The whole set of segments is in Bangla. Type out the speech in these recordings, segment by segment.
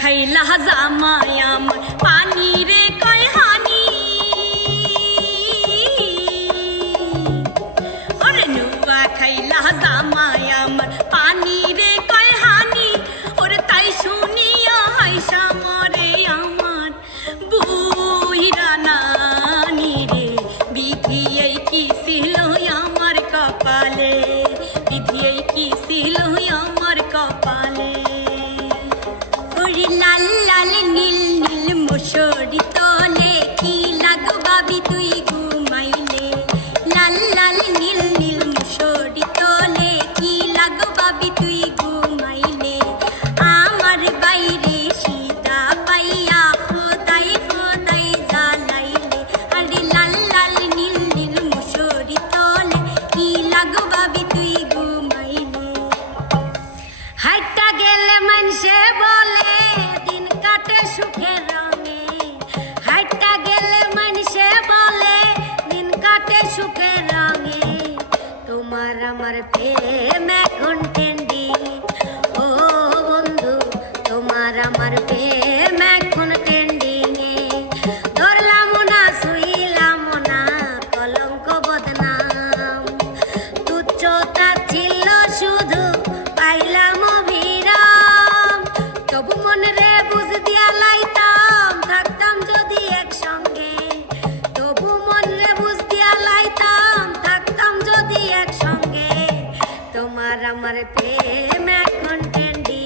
খাইলা জামাই আমার পানি about it రమరమరే మే కొంటండి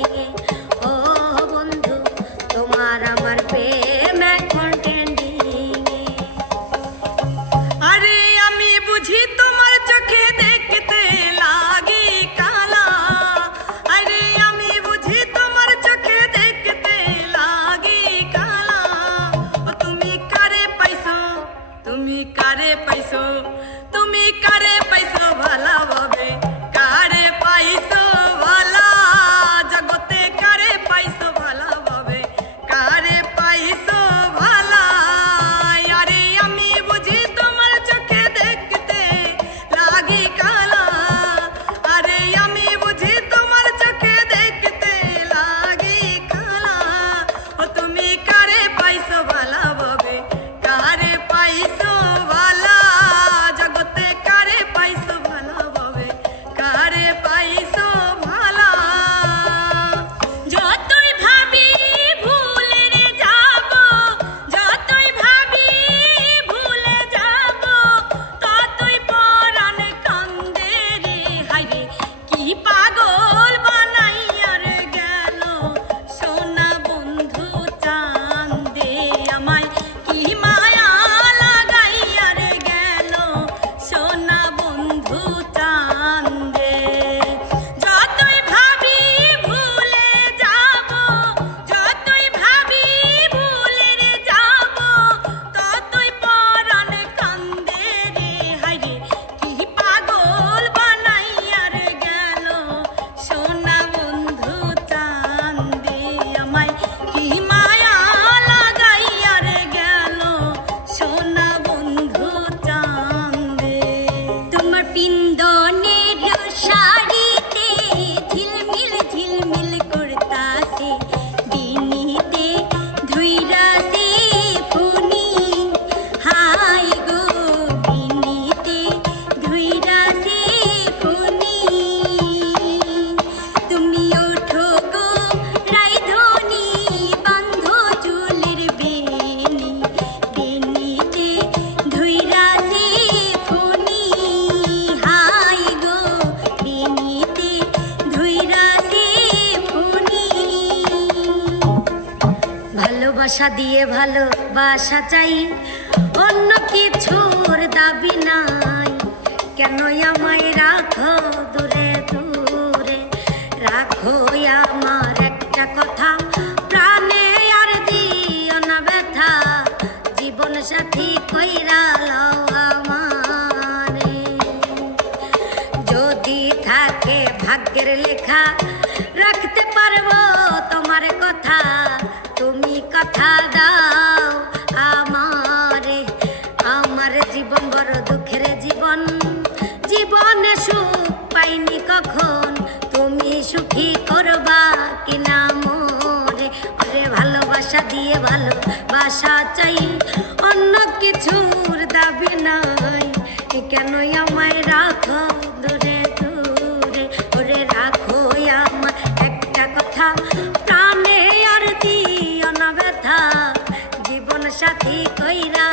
পয়সা দিয়ে ভালো বাসা চাই। অন্য কিছুর দাবি নাই। কেন আমায় রাখো দূরে দূরে? রাখো আমায়। দাও আমারে, আমার জীবন বড় দুঃখের জীবন। জীবনে সুখ পাইনি কখন, তুমি সুখী করবা কিনা মরে ওরে ভালোবাসা দিয়ে ভালোবাসা চাই, অন্য কিছুর দাবি নাই। কেন আমায় রাখো জীবন সাথী কইরা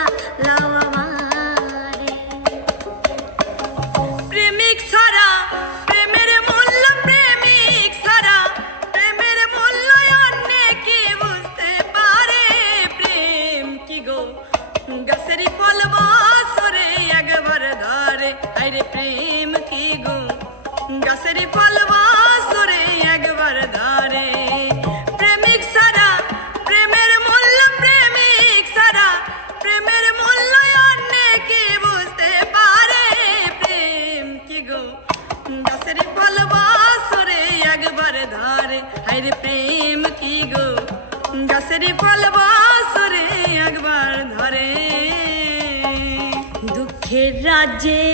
দুঃখের